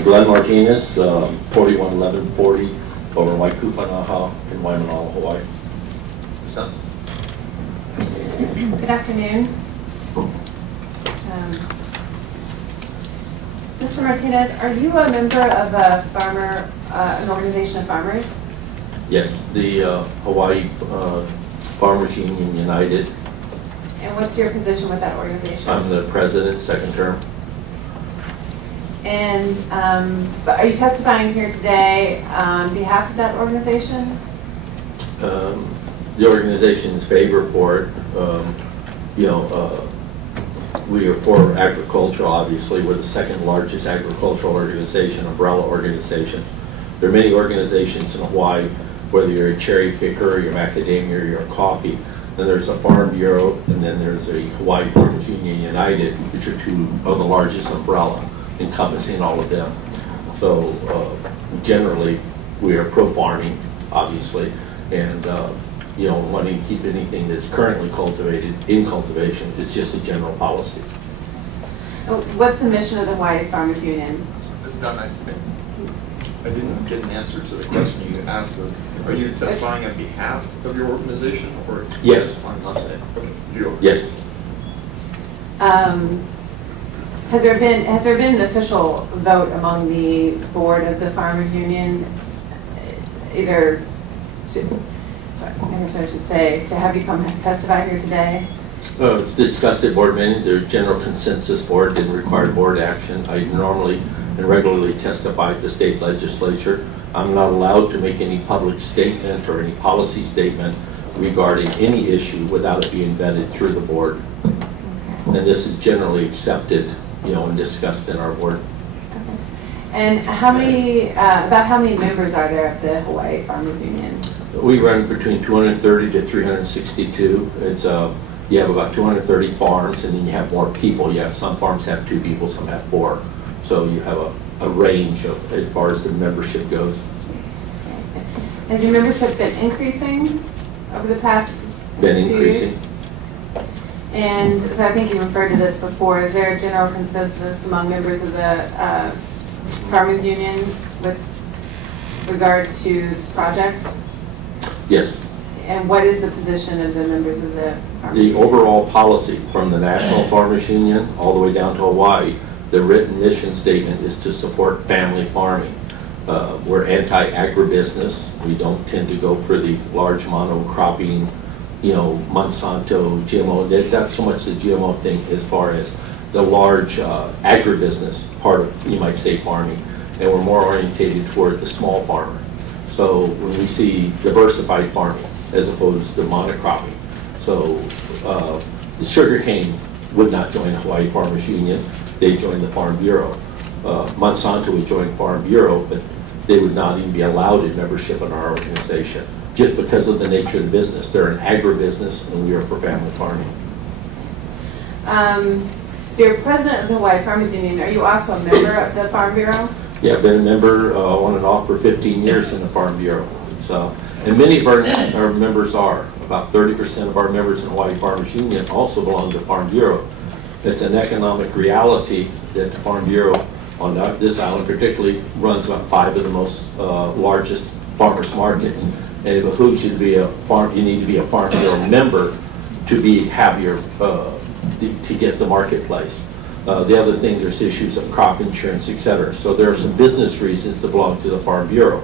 I'm Glenn Martinez, 411140 over Waikupanaha in Waimanalo, Hawaii. Good afternoon. Mr. Martinez, are you a member of a an organization of farmers? Yes, the Hawaii Farmers Union United. And what's your position with that organization? I'm the president, second term. And are you testifying here today on behalf of that organization? The organization is favor for it. We are for agriculture, obviously. We're the second largest agricultural organization, umbrella organization. There are many organizations in Hawaii, whether you're a cherry picker, or you're macadamia, or you're a coffee. Then there's a Farm Bureau, and then there's a Hawaii Farmers Union United, which are two of the largest umbrella, encompassing all of them. So generally, we are pro-farming, obviously, and wanting to keep anything that's currently cultivated in cultivation. It's just a general policy. What's the mission of the Hawaii Farmers Union? It's not nice to me. I didn't get an answer to the question you asked. Are you testifying on behalf of your organization, or yes? Okay. You. Yes. Has there been an official vote among the board of the Farmers Union, I guess I should say, to have you come testify here today? It's discussed at board meeting. There's general consensus for it. Didn't require board action. I normally and regularly testify at the state legislature. I'm not allowed to make any public statement or any policy statement regarding any issue without it being vetted through the board. Okay. And this is generally accepted, and discussed in our board. Okay. And about how many members are there of the Hawaii Farmers Union? We run between 230 to 362. It's you have about 230 farms, and then you have more people. You have some farms have 2 people, some have 4. So you have a range of as far as the membership goes. Has your membership been increasing over the past few increasing. Years? And so I think you referred to this before. Is there a general consensus among members of the Farmers Union with regard to this project? Yes. And what is the position of the members of the Farmers Union? The overall policy from the National Farmers Union all the way down to Hawaii, the written mission statement is to support family farming. We're anti-agribusiness. We don't tend to go for the large monocropping, Monsanto, GMO. That's not so much the GMO thing as far as the large agribusiness part of, you might say, farming. And we're more orientated toward the small farmer. So when we see diversified farming as opposed to monocropping. So the sugarcane would not join the Hawaii Farmers Union. They joined the Farm Bureau. Monsanto would join Farm Bureau, but they would not even be allowed in membership in our organization just because of the nature of the business. They're an agribusiness, and we are for family farming. So you're president of the Hawaii Farmers Union. Are you also a member of the Farm Bureau? Yeah, I've been a member on and off for 15 years in the Farm Bureau. And many of our members are. About 30% of our members in the Hawaii Farmers Union also belong to the Farm Bureau. It's an economic reality that the Farm Bureau on this island particularly runs about 5 of the most largest farmers markets. And it behooves you to be you need to be a Farm Bureau member to have your to get the marketplace. The other thing, there's issues of crop insurance, etc. So there are some business reasons to belong to the Farm Bureau,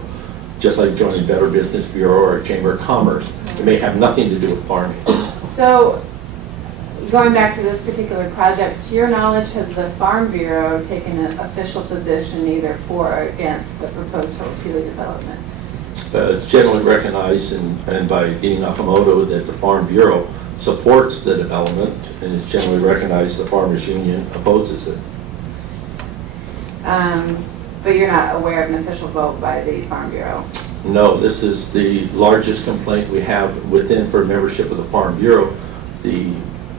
just like joining Better Business Bureau or Chamber of Commerce. It may have nothing to do with farming. So, going back to this particular project, to your knowledge, has the Farm Bureau taken an official position either for or against the proposed Hoopili development? It's generally recognized and by Dean Nakamoto that the Farm Bureau supports the development, and it's generally recognized the Farmers Union opposes it. But you're not aware of an official vote by the Farm Bureau? No, this is the largest complaint we have within for membership of the Farm Bureau. The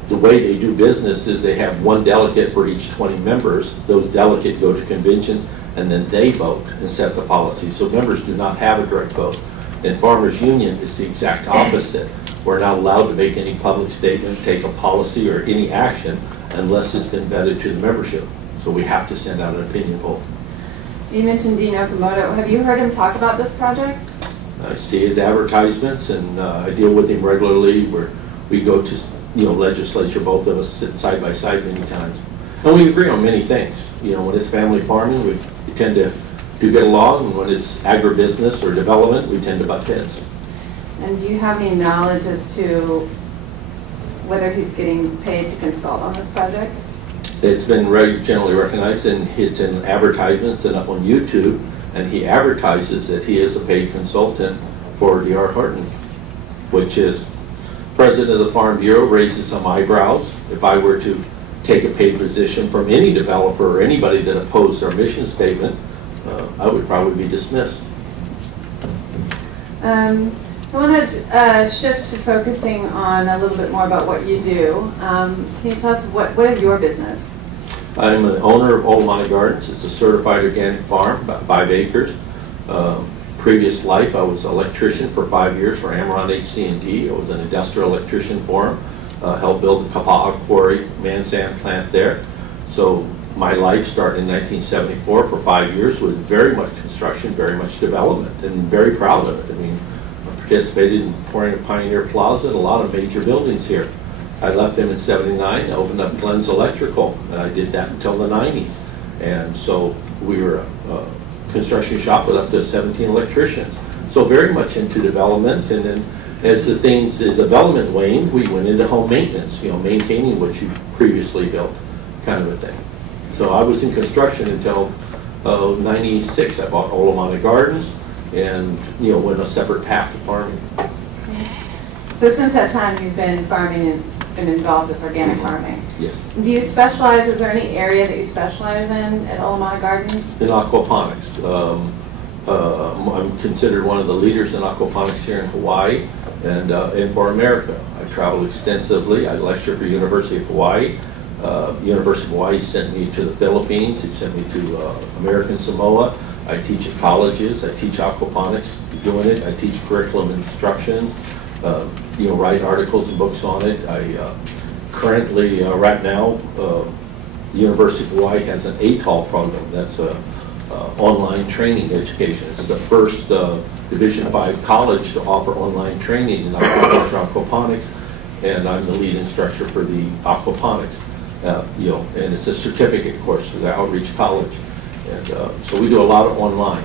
way they do business is they have 1 delegate for each 20 members. Those delegates go to convention, and then they vote and set the policy. So members do not have a direct vote. In Farmers Union, it's the exact opposite. We're not allowed to make any public statement, take a policy, or any action unless it's been vetted to the membership. So we have to send out an opinion poll. You mentioned Dean Okamoto. Have you heard him talk about this project? I see his advertisements, and I deal with him regularly. We go to legislature, both of us sit side by side many times, and we agree on many things. When it's family farming, we tend to get along, and when it's agribusiness or development, we tend to butt heads. And do you have any knowledge as to whether he's getting paid to consult on this project? It's been generally recognized, and it's in advertisements and up on YouTube, and he advertises that he is a paid consultant for D.R. Horton, which is president of the Farm Bureau, raises some eyebrows. If I were to take a paid position from any developer or anybody that opposed our mission statement, I would probably be dismissed. I want to shift to focusing on a little bit more about what you do. Can you tell us what is your business? I'm an owner of Aquaponics Gardens. It's a certified organic farm, about 5 acres. Previous life, I was an electrician for 5 years for Amaron HC&D. I was an industrial electrician for him. Helped build the Kapa'a Quarry man sand plant there. So my life started in 1974 for 5 years, was very much construction, very much development, and very proud of it. I mean, I participated in pouring a Pioneer Plaza and a lot of major buildings here. I left them in '79, I opened up Glenn's Electrical, and I did that until the '90s. And so we were a construction shop with up to 17 electricians. So very much into development, and then as the development waned, we went into home maintenance, maintaining what you previously built, kind of a thing. So I was in construction until '96. I bought Aquaponics Gardens, and went a separate path to farming. So since that time, you've been farming and been involved with organic farming. Yes. Do you specialize? Is there any area that you specialize in at Aquaponics Gardens? In aquaponics. I'm considered one of the leaders in aquaponics here in Hawaii and for America. I travel extensively. I lecture for University of Hawaii. University of Hawaii sent me to the Philippines. It sent me to American Samoa. I teach at colleges. I teach aquaponics, doing it. I teach curriculum instructions. Write articles and books on it. I currently, right now, the University of Hawaii has an ATOL program. That's a online training education. It's the first Division V college to offer online training in aquaculture aquaponics, and I'm the lead instructor for the aquaponics. And it's a certificate course for the Outreach College. And so we do a lot of online,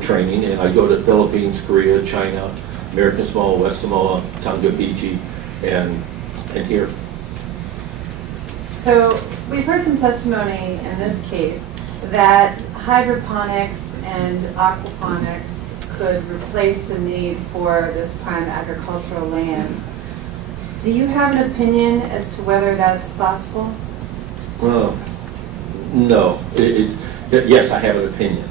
training, and I go to Philippines, Korea, China, American Samoa, West Samoa, Tonga, Fiji, and here. So we've heard some testimony in this case that hydroponics and aquaponics could replace the need for this prime agricultural land. Do you have an opinion as to whether that's possible? No. Yes, I have an opinion.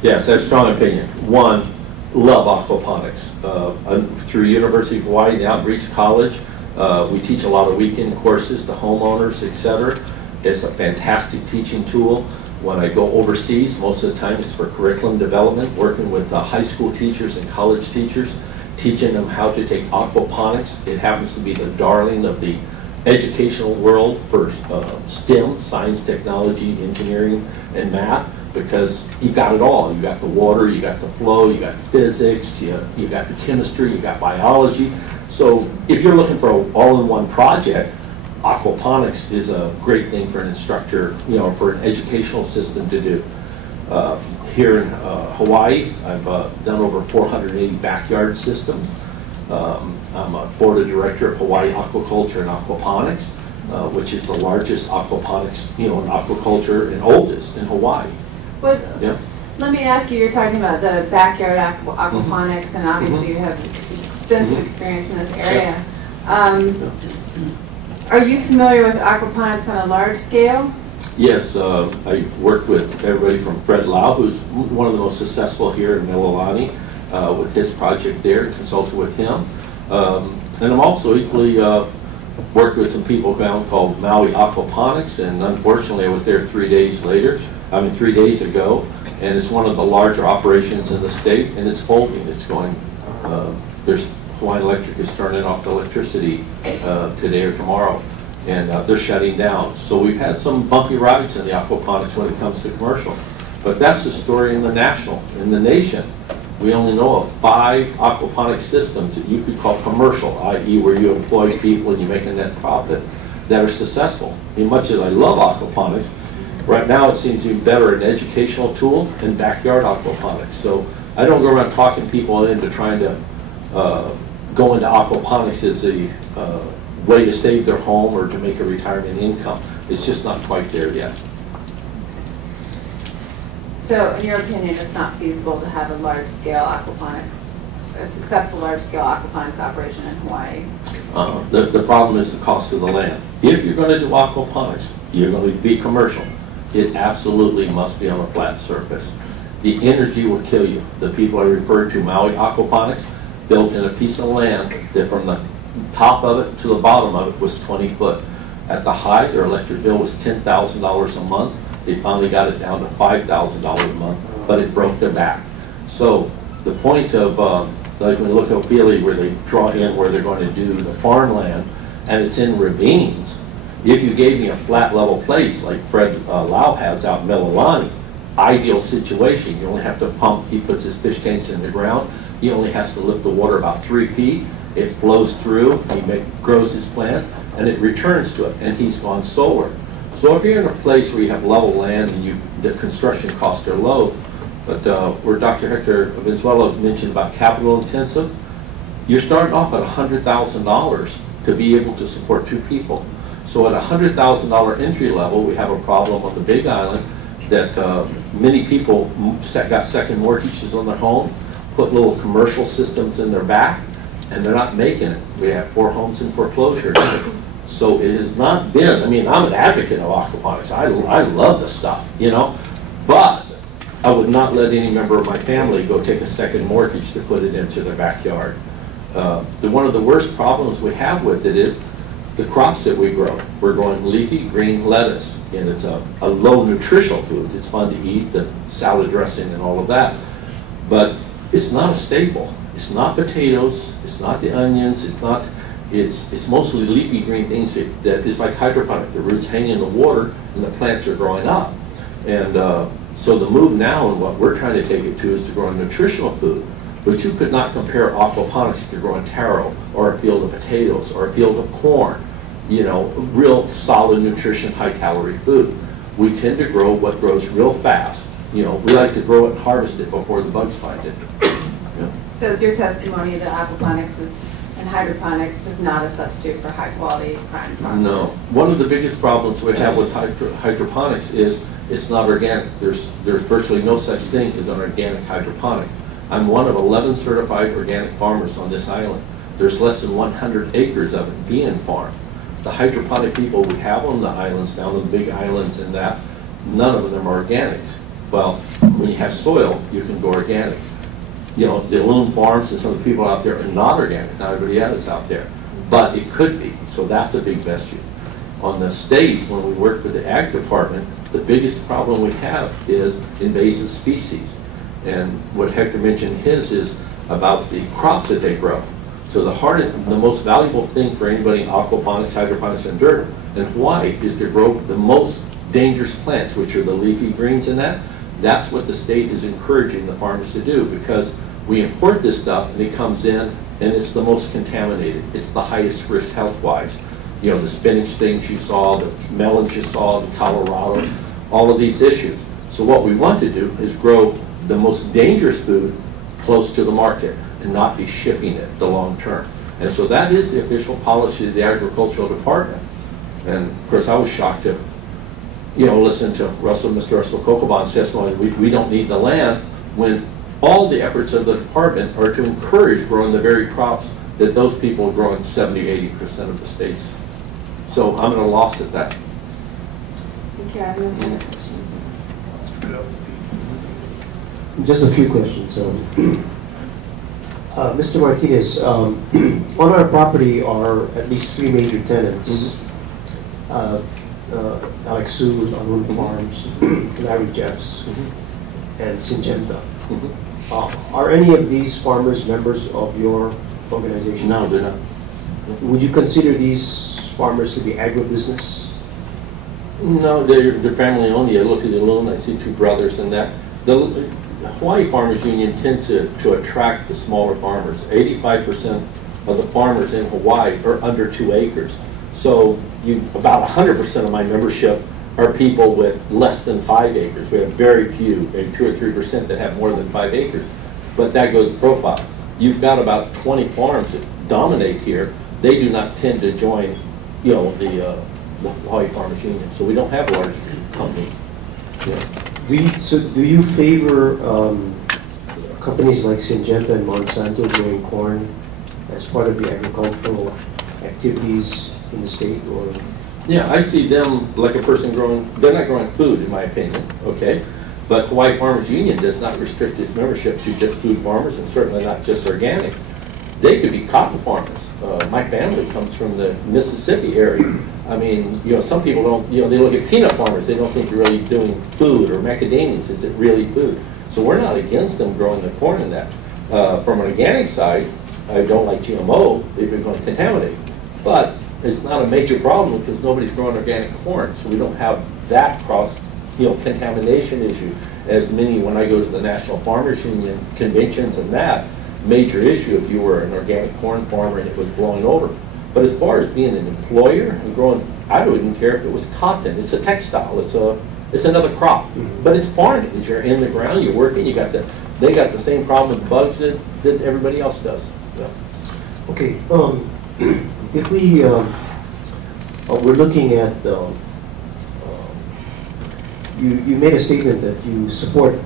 Yes, I have a strong opinion. One, love aquaponics. Through University of Hawaii, the Outreach College, we teach a lot of weekend courses to homeowners, etc. It's a fantastic teaching tool. When I go overseas, most of the time it's for curriculum development, working with high school teachers and college teachers, teaching them how to take aquaponics. It happens to be the darling of the educational world for STEM, science, technology, engineering, and math, because you got it all. You got the water, you got the flow, you got physics, you got the chemistry, you got biology. So if you're looking for an all-in-one project, aquaponics is a great thing for an instructor, for an educational system to do. Here in Hawaii, I've done over 480 backyard systems. I'm a board of director of Hawaii Aquaculture and Aquaponics, which is the largest aquaponics, in aquaculture and oldest in Hawaii. But let me ask you, you're talking about the backyard aquaponics, and obviously you have extensive experience in this area. Are you familiar with aquaponics on a large scale? Yes, I worked with everybody from Fred Lau, who's one of the most successful here in Mililani, with his project there, and consulted with him. And I'm also equally worked with some people down called Maui Aquaponics, and unfortunately I was there 3 days ago, and it's one of the larger operations in the state, and it's folding. It's going, Hawaiian Electric is turning off the electricity today or tomorrow, and they're shutting down. So we've had some bumpy rides in the aquaponics when it comes to commercial. But that's the story in the nation. We only know of 5 aquaponic systems that you could call commercial, i.e. where you employ people and you make a net profit, that are successful. As much as I love aquaponics, right now it seems to be better an educational tool and backyard aquaponics. So I don't go around talking people into trying to go into aquaponics as a way to save their home or to make a retirement income. It's just not quite there yet. So in your opinion, it's not feasible to have a large-scale aquaponics, a successful large-scale aquaponics operation in Hawaii? The problem is the cost of the land. If you're going to do aquaponics, you're going to be commercial. It absolutely must be on a flat surface. The energy will kill you. The people I referred to, Maui Aquaponics, built in a piece of land that from the top of it to the bottom of it was 20 foot. At the height, their electric bill was $10,000 a month. They finally got it down to $5,000 a month, but it broke their back. So the point of, like when you look at Hoopili, where they draw in where they're going to do the farmland, and it's in ravines, if you gave me a flat level place like Fred Lau has out in Mililani, ideal situation. You only have to pump, he puts his fish tanks in the ground, he only has to lift the water about 3 feet, it flows through, he grows his plant, and it returns to it, and he's gone solar. So if you're in a place where you have level land and the construction costs are low, but where Dr. Hector Venezuela mentioned about capital intensive, you're starting off at $100,000 to be able to support 2 people. So at $100,000 entry level, we have a problem on the Big Island that many people got second mortgages on their home, put little commercial systems in their back, and they're not making it. We have 4 homes in foreclosure. So it has not been, I mean, I'm an advocate of aquaponics. I love the stuff, you know, but I would not let any member of my family go take a second mortgage to put it into their backyard. One of the worst problems we have with it is the crops that we grow. We're growing leafy green lettuce, and it's a low nutritional food. It's fun to eat, the salad dressing and all of that, but it's not a staple. It's not potatoes, it's not the onions, it's mostly leafy green things that is like hydroponic. The roots hang in the water and the plants are growing up. And so the move now and what we're trying to take it to is to grow a nutritional food. But you could not compare aquaponics to growing taro or a field of potatoes or a field of corn, you know, real solid nutrition, high calorie food. We tend to grow what grows real fast. You know, we like to grow it and harvest it before the bugs find it. Yeah. So is your testimony that aquaponics and hydroponics is not a substitute for high quality prime products? No. One of the biggest problems we have with hydroponics is it's not organic. There's virtually no such thing as an organic hydroponic. I'm one of 11 certified organic farmers on this island. There's less than 100 acres of it being farmed. The hydroponic people we have on the islands, down on the big islands and that, none of them are organic. Well, when you have soil, you can go organic. You know, the loon farms and some of the people out there are not organic. Not everybody is out there, but it could be. So that's a big issue. On the state, when we work with the ag department, the biggest problem we have is invasive species. And what Hector mentioned his is about the crops that they grow. So the most valuable thing for anybody in aquaponics, hydroponics, and dirt in Hawaii is to grow the most dangerous plants, which are the leafy greens and that. That's what the state is encouraging the farmers to do, because we import this stuff and it comes in and it's the most contaminated. It's the highest risk health-wise. You know, the spinach things you saw, the melons you saw in Colorado, all of these issues. So what we want to do is grow the most dangerous food close to the market and not be shipping it the long term. And so that is the official policy of the agricultural department. And of course I was shocked to, you know, listen to Mr. Russell Kokobon's testimony, we don't need the land, when all the efforts of the department are to encourage growing the very crops that those people are growing 70–80% of the states. So I'm at a loss at that. Okay, I have no further questions. Just a few questions. Mr. Martinez, on our property are at least 3 major tenants. Alex Sue's, Arun Farms, Larry Jeffs, and Syngenta. Are any of these farmers members of your organization? No, they're not. Would you consider these farmers to be agribusiness? No, they're family owned. You look at the loan, I see two brothers in that. The Hawaii Farmers Union tends to attract the smaller farmers. 85% of the farmers in Hawaii are under 2 acres. So about 100% of my membership are people with less than 5 acres. We have very few, maybe 2 or 3% that have more than 5 acres. But that goes to profile. You've got about 20 farms that dominate here. They do not tend to join, you know, the Hawaii Farmers Union. So we don't have large companies. Yeah. Do you favor companies like Syngenta and Monsanto growing corn as part of the agricultural activities in the state, or? Yeah, I see them like a person growing, they're not growing food in my opinion, okay? But Hawaii Farmers Union does not restrict its membership to just food farmers and certainly not just organic. They could be cotton farmers. My family comes from the Mississippi area. I mean, you know, some people don't, you know, they look at peanut farmers, they don't think you're really doing food, or macadamias, is it really food? So we're not against them growing the corn in that. From an organic side, I don't like GMO if you're going to contaminate. But it's not a major problem because nobody's growing organic corn, so we don't have that contamination issue. As many, when I go to the National Farmers Union conventions and that, major issue if you were an organic corn farmer and it was blowing over. But as far as being an employer and growing, I don't even care if it was cotton. It's a textile. It's another crop. Mm-hmm. But it's farming. You're in the ground. You're working. They got the same problem with bugs that everybody else does. Yeah. Okay. If we we're looking at you made a statement that you support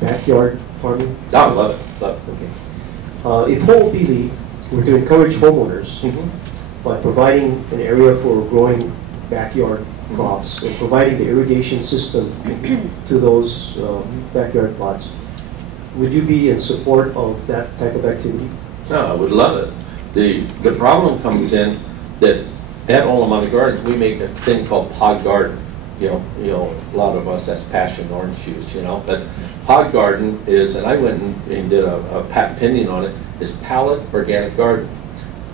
backyard farming. I love it. Love it. Okay. If Hoopili were to encourage homeowners. Mm-hmm. by providing an area for growing backyard crops and providing the irrigation system to those backyard plots, would you be in support of that type of activity? No, I would love it. The problem comes in that at Olamana Gardens we make a thing called pod garden. You know, a lot of us, that's passion orange juice, you know. But pod garden is, and I went and did a patent pending on it, is pallet organic garden,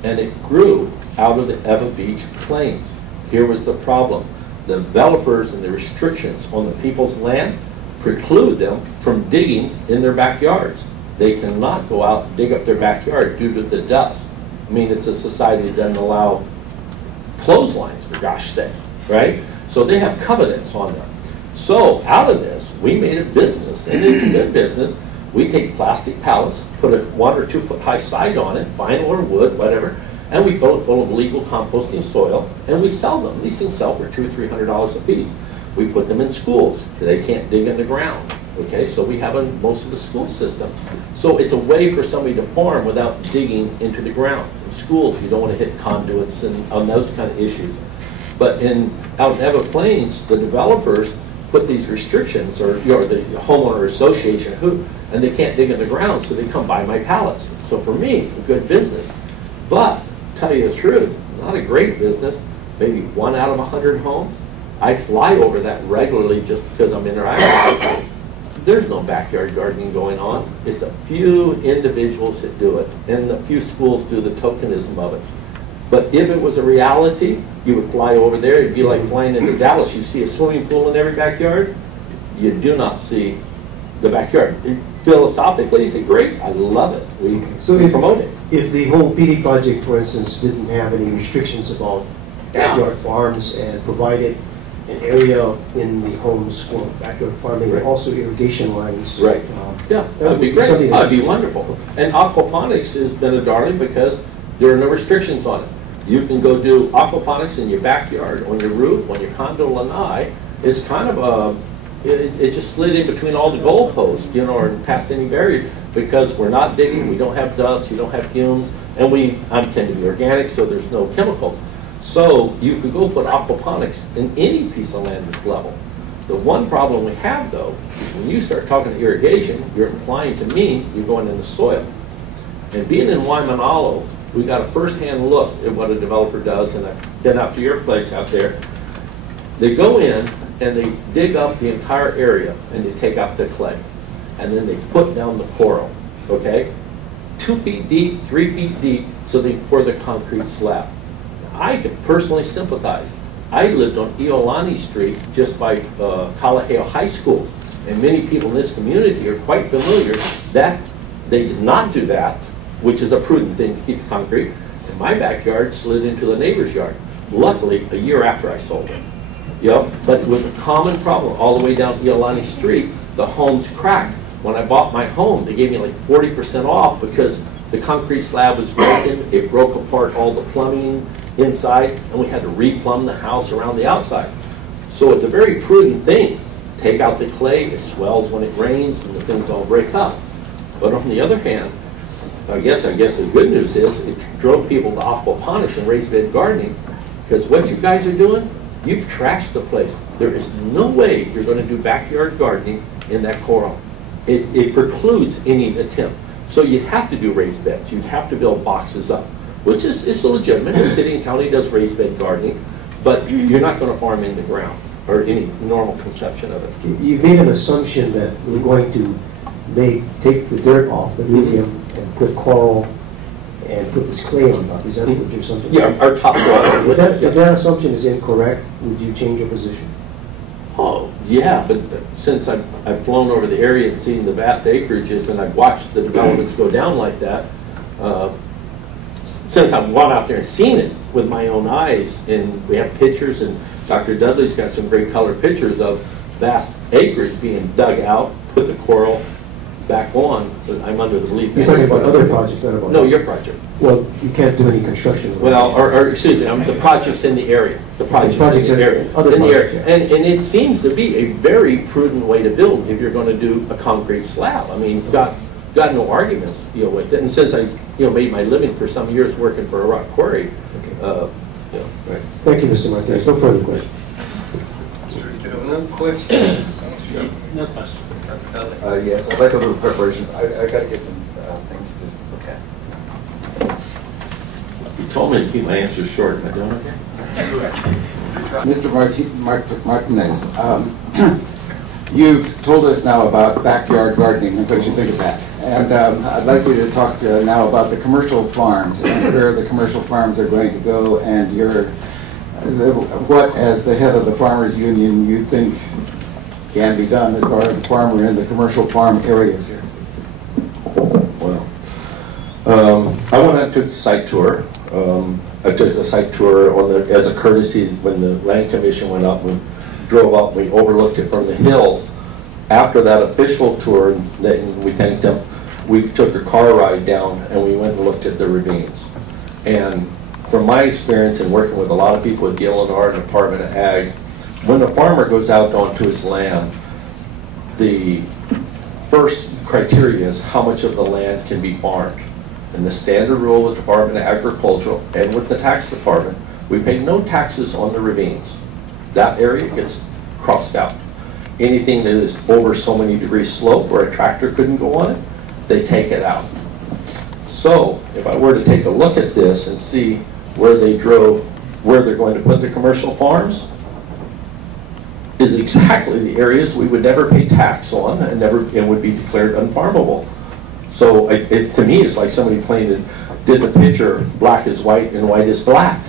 and it grew out of the Ewa Beach plains. Here was the problem. The developers and the restrictions on the people's land preclude them from digging in their backyards. They cannot go out and dig up their backyard due to the dust. I mean, it's a society that doesn't allow clotheslines, for gosh sake, right? So they have covenants on them. So out of this, we made a business, and it's a good business. We take plastic pallets, put a 1 or 2 foot high side on it, vinyl or wood, whatever, and we fill it full of legal composting soil, and we sell them. These things sell for $200 or $300 a piece. We put them in schools. They can't dig in the ground. Okay, so we have in most of the school system. So it's a way for somebody to farm without digging into the ground. In schools, you don't want to hit conduits and on those kind of issues. But out in Ewa Plains, the developers put these restrictions, or the homeowner association and they can't dig in the ground, so they come buy my pallets. So for me, a good business. But tell you the truth, not a great business. Maybe 1 out of 100 homes. I fly over that regularly just because I'm interacting. There's no backyard gardening going on. It's a few individuals that do it, and a few schools do the tokenism of it. But if it was a reality, you would fly over there. It'd be like flying into Dallas. You see a swimming pool in every backyard. You do not see the backyard. Philosophically, you say, great, I love it. We promote it. If the whole PD project, for instance, didn't have any restrictions about backyard farms and provided an area in the homes for backyard farming, and also irrigation lines. Right. Yeah, that would be great. That would be wonderful. And Aquaponics has been a darling because there are no restrictions on it. You can go do aquaponics in your backyard, on your roof, on your condo lanai. It's kind of it just slid in between all the goalposts, you know, or past any barrier, because we're not digging, we don't have dust, you don't have fumes, and I tend to be organic, so there's no chemicals. So you could go put aquaponics in any piece of land that's level. The one problem we have, though, is when you start talking to irrigation, you're implying to me you're going in the soil. And being in Waimanalo, we got a first-hand look at what a developer does, and I've been out to your place out there. They go in and they dig up the entire area and they take out the clay, and then they put down the coral, okay? 2 feet deep, 3 feet deep, so they pour the concrete slab. I could personally sympathize. I lived on Iolani Street just by Kalaheo High School, and many people in this community are quite familiar that they did not do that, which is a prudent thing to keep the concrete, and my backyard slid into the neighbor's yard. Luckily, a year after I sold it. Yep, but it was a common problem all the way down Iolani Street. The homes cracked. When I bought my home, they gave me like 40% off because the concrete slab was broken. It broke apart all the plumbing inside, and we had to replumb the house around the outside. So it's a very prudent thing. Take out the clay, it swells when it rains, and the things all break up. But on the other hand, I guess the good news is it drove people to aquaponics and raised bed gardening, because what you guys are doing, you've trashed the place. There is no way you're going to do backyard gardening in that coral. It precludes any attempt. So you have to do raised beds. You have to build boxes up, which is legitimate. The city and county does raised bed gardening, but you're not going to farm in the ground or any normal conception of it. You made an assumption that we're going to take the dirt off the medium and put coral and put this clay on top. Is that what you're saying? Yeah, our top water. If that assumption is incorrect, would you change your position? Oh, yeah, but since I've flown over the area and seen the vast acreages and I've watched the developments go down like that, since I've gone out there and seen it with my own eyes, and we have pictures, and Dr. Dudley's got some great color pictures of vast acreage being dug out, put the coral back on, but I'm under the belief. You're talking about other projects, not about... No, your project. Well, you can't do any construction. Well, or excuse me, the projects in the area. The projects in the area. Other in the area. Yeah. And it seems to be a very prudent way to build if you're going to do a concrete slab. I mean, got no arguments with it. And since I made my living for some years working for a rock quarry, Right. Thank you, Mr. Martinez. No further questions. No questions. No questions. Yes, I'd like a little preparation. I got to get some things to look at. you told me to keep my answers short. Am I doing okay? Mr. Martinez, you've told us now about backyard gardening and what you think of that. And I'd like you to talk now about the commercial farms and where the commercial farms are going to go, and what, as the head of the Farmers Union, you think can be done as far as the farmer in the commercial farm areas here. Well, I went out and took a site tour. I took a site tour as a courtesy when the Land Commission went up. We drove up, we overlooked it from the hill. After that official tour, then we thanked them, we took a car ride down and we went and looked at the ravines. And from my experience in working with a lot of people at the Illinois Department of Ag, when a farmer goes out onto his land, the first criteria is how much of the land can be farmed. And the standard rule with the Department of Agriculture and with the tax department, we pay no taxes on the ravines. That area gets crossed out. Anything that is over so many degrees slope where a tractor couldn't go on it, they take it out. So if I were to take a look at this and see where they're going to put the commercial farms, is exactly the areas we would never pay tax on and would be declared unfarmable. So to me, it's like somebody did the picture, black is white and white is black.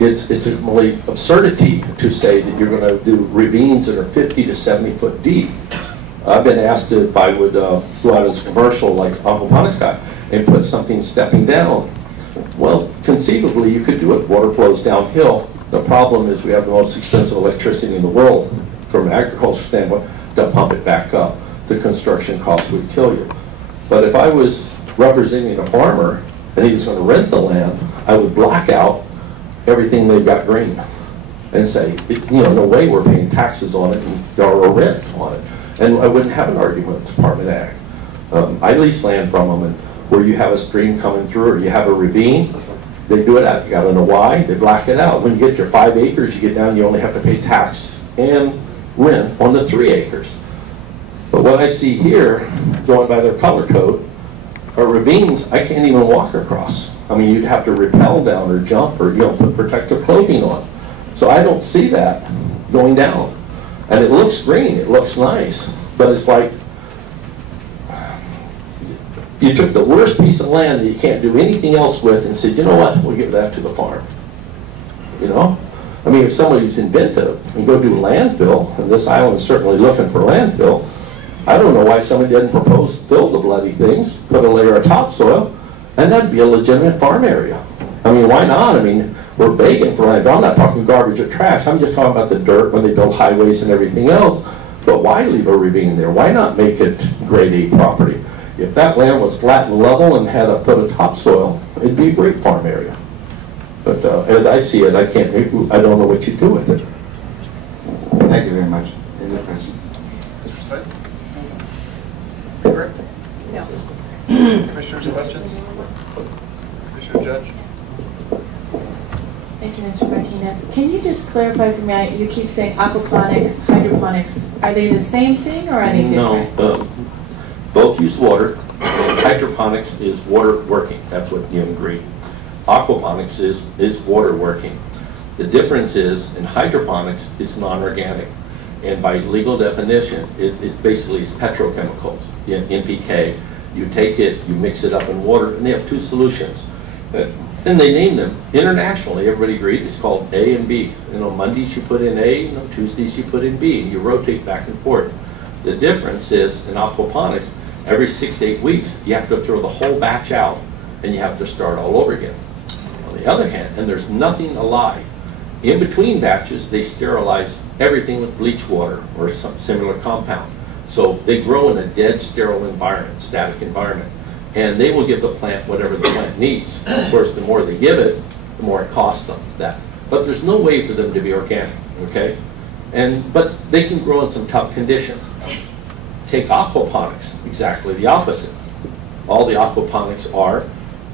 It's a complete absurdity to say that you're going to do ravines that are 50 to 70 foot deep. I've been asked if I would go out as a commercial like Aquaponics guy and put something stepping down. Well, conceivably you could do it. Water flows downhill. The problem is we have the most expensive electricity in the world from an agricultural standpoint to pump it back up. The construction cost would kill you. But if I was representing a farmer and he was going to rent the land, I would black out everything they've got green and say, no way we're paying taxes on it or rent on it. And I wouldn't have an argument with the Department of Ag. I lease land from them, and where you have a stream coming through or you have a ravine, they do it out. You got to know why, they black it out. When you get your 5 acres, you get down, you only have to pay tax and rent on the 3 acres. But what I see here, going by their color code, are ravines I can't even walk across. I mean, you'd have to rappel down or jump or put protective clothing on. So I don't see that going down. And it looks green, it looks nice, but it's like you took the worst piece of land that you can't do anything else with and said, you know what, we'll give that to the farm. you know? I mean, if somebody's inventive and go do landfill, and this island's certainly looking for landfill, I don't know why somebody didn't propose to fill the bloody things, put a layer of topsoil, and that'd be a legitimate farm area. I mean, why not? I mean, we're begging for landfill. I'm not talking garbage or trash. I'm just talking about the dirt when they build highways and everything else. But why leave a ravine there? Why not make it grade A property? If that land was flat and level and had put a topsoil, it'd be a great farm area. But as I see it, I don't know what you do with it. Thank you very much. Any other questions? Mr. Seitz? Correct? No. Commissioners, questions? Commissioner Judge? Thank you, Mr. Martinez. Can you just clarify for me, you keep saying aquaponics, hydroponics, are they the same thing or are they different? No, both use water. Hydroponics is water working, that's what you agree. Aquaponics is water working. The difference is, in hydroponics, it's non-organic. And by legal definition, it basically is petrochemicals, NPK. You take it, you mix it up in water, and they have two solutions. And they name them internationally. Everybody agreed. It's called A and B. You know, Mondays you put in A, you know, Tuesdays you put in B, and you rotate back and forth. The difference is in aquaponics, every 6 to 8 weeks you have to throw the whole batch out, and you have to start all over again. On the other hand, and there's nothing alive. In between batches, they sterilize everything with bleach water or some similar compound. So they grow in a dead, sterile environment, static environment. And they will give the plant whatever the plant needs. Of course, the more they give it, the more it costs them that. But there's no way for them to be organic, okay? But they can grow in some tough conditions. Take aquaponics, exactly the opposite. All the aquaponics are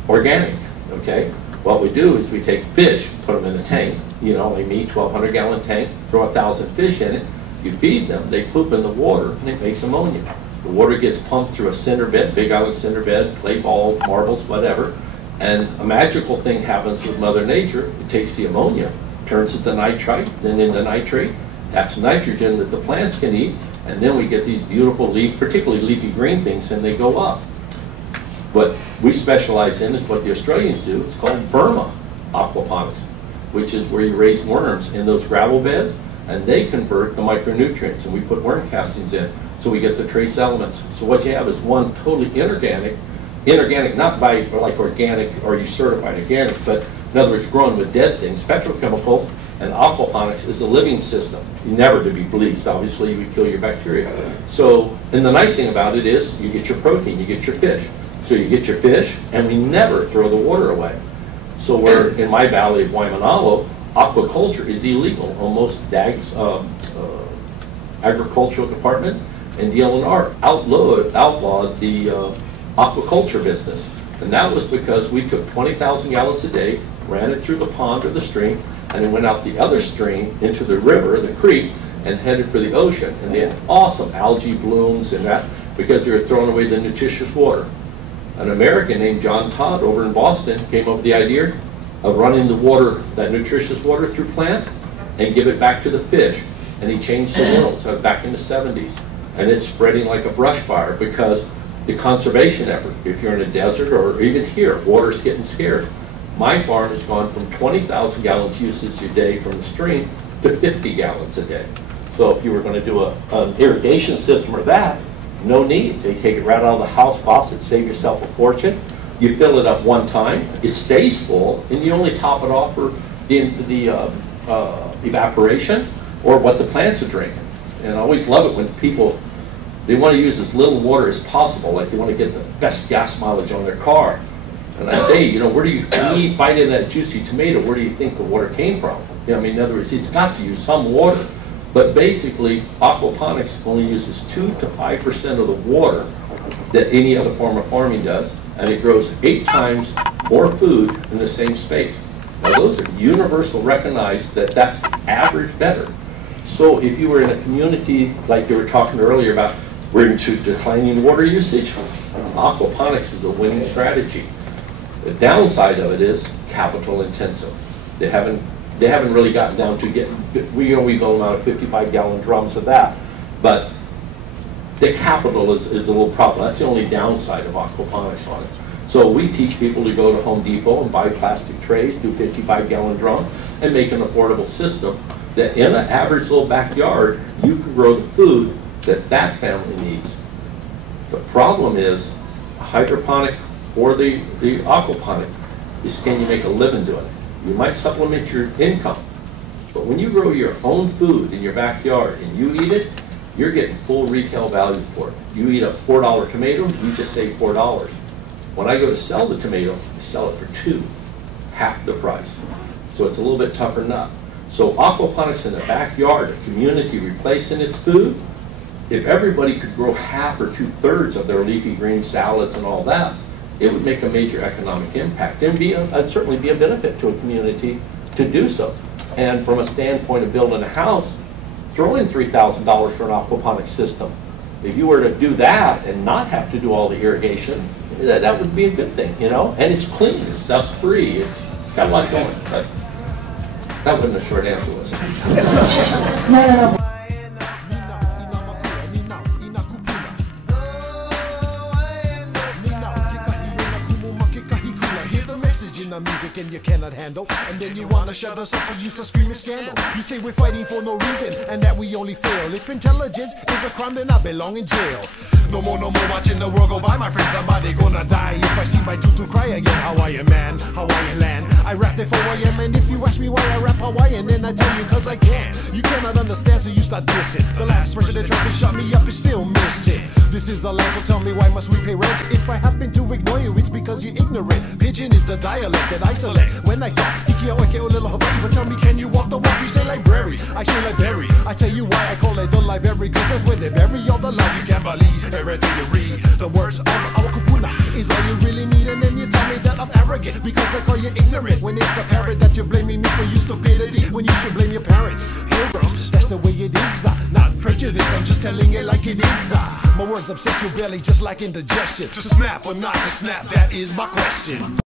organic, okay? What we do is we take fish, put them in a tank, you know, a 1,200-gallon tank, throw 1,000 fish in it, you feed them, they poop in the water, and it makes ammonia. The water gets pumped through a cinder bed, Big Island cinder bed, clay balls, marbles, whatever, and a magical thing happens with Mother Nature. It takes the ammonia, turns it to nitrite, then into nitrate. That's nitrogen that the plants can eat, and then we get these beautiful particularly leafy green things, and they go up. What we specialize in is what the Australians do. It's called verma aquaponics, which is where you raise worms in those gravel beds, and they convert the micronutrients, and we put worm castings in. So we get the trace elements. So what you have is one totally inorganic not by like organic or you certified organic, but in other words, grown with dead things, petrochemicals, and aquaponics is a living system. Never to be bleached, obviously you would kill your bacteria. So, and the nice thing about it is you get your protein, you get your fish. So you get your fish, and we never throw the water away. So we're in my valley of Waimanalo, aquaculture is illegal. Almost DAG's agricultural department and DLNR outlawed the aquaculture business. And that was because we took 20,000 gallons a day, ran it through the pond or the stream, and then went out the other stream into the river, the creek, and headed for the ocean. And they had awesome algae blooms and that because they were throwing away the nutritious water. An American named John Todd over in Boston came up with the idea of running the water, that nutritious water, through plants and give it back to the fish. And he changed the world, so back in the 70s. And it's spreading like a brush fire because the conservation effort, if you're in a desert or even here, water's getting scarce. My farm has gone from 20,000 gallons usage a day from the stream to 50 gallons a day. So if you were going to do an irrigation system or that, no need. They take it right out of the house faucet, save yourself a fortune. You fill it up one time, it stays full, and you only top it off for the evaporation or what the plants are drinking. And I always love it when people, they want to use as little water as possible, like they want to get the best gas mileage on their car. And I say, you know, where do you bite into that juicy tomato, where do you think the water came from? You know, I mean, in other words, he's got to use some water. But basically, aquaponics only uses 2 to 5% of the water that any other form of farming does, and it grows 8 times more food in the same space. Now, those are universal recognized that that's average better. So if you were in a community like they were talking earlier about, we're into declining water usage, aquaponics is a winning strategy. The downside of it is capital intensive. They haven't really gotten down to getting, we build them out of 55-gallon drums of that, but the capital is a little problem. That's the only downside of aquaponics on it. So we teach people to go to Home Depot and buy plastic trays, do 55-gallon drum, and make an affordable system that in an average little backyard, you can grow the food that that family needs. The problem is hydroponic or the aquaponic is, can you make a living doing it? You might supplement your income, but when you grow your own food in your backyard and you eat it, you're getting full retail value for it. You eat a $4 tomato, you just save $4. When I go to sell the tomato, I sell it for $2, half the price. So it's a little bit tougher nut. So aquaponics in the backyard, a community replacing its food, if everybody could grow half or 2/3 of their leafy green salads and all that, it would make a major economic impact and it'd certainly be a benefit to a community to do so. And from a standpoint of building a house, throw in $3,000 for an aquaponic system. If you were to do that and not have to do all the irrigation, that would be a good thing, you know? And it's clean, it's stuff's free, it's got a lot going. But that wasn't a short answer, was it? No. Music and you cannot handle, and then you wanna shut us up so you start screaming scandal. You say we're fighting for no reason and that we only fail. If intelligence is a crime, then I belong in jail. No more watching the world go by, my friend. Somebody gonna die if I see my tutu cry again. Hawaiian man, Hawaiian land. I rap there for YM, and if you ask me why I rap Hawaiian, then I tell you cause I can. You cannot understand, so you start dissing. The last person that tried to shut me up is still missing. This is the land, so tell me why must we pay rent? If I happen to ignore you, it's because you're ignorant. Pidgin is the dialect that I select when I talk. But tell me, can you walk the walk? You say library, I say library. I tell you why I call it the library, cause that's where they bury all the lies you can't believe. Everything you read, the words of our kupuna is all you really need, and then you tell me that I'm arrogant because I call you ignorant. When it's apparent that you're blaming me for your stupidity, when you should blame your parents. Pilgrims, that's the way it is. Not prejudice, I'm just telling it like it is. My words upset your belly just like indigestion. To snap or not to snap, that is my question.